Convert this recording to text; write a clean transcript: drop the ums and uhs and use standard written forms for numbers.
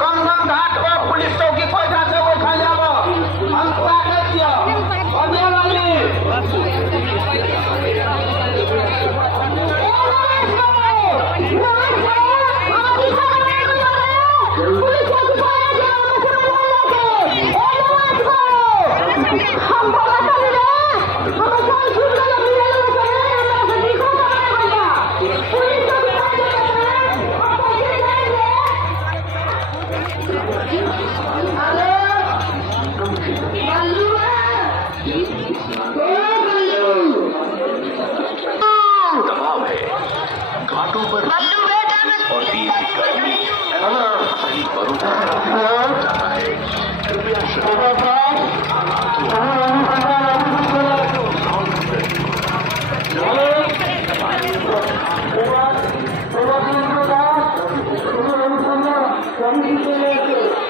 कमगम घाट पर पुलिस चौकी कोई जाते वो खा जाबो हम पूरा कर दियो बनिया वाली दबाव है घाटों पर और भी गर्मी सही बरूद जाता है। कृपया Thank you.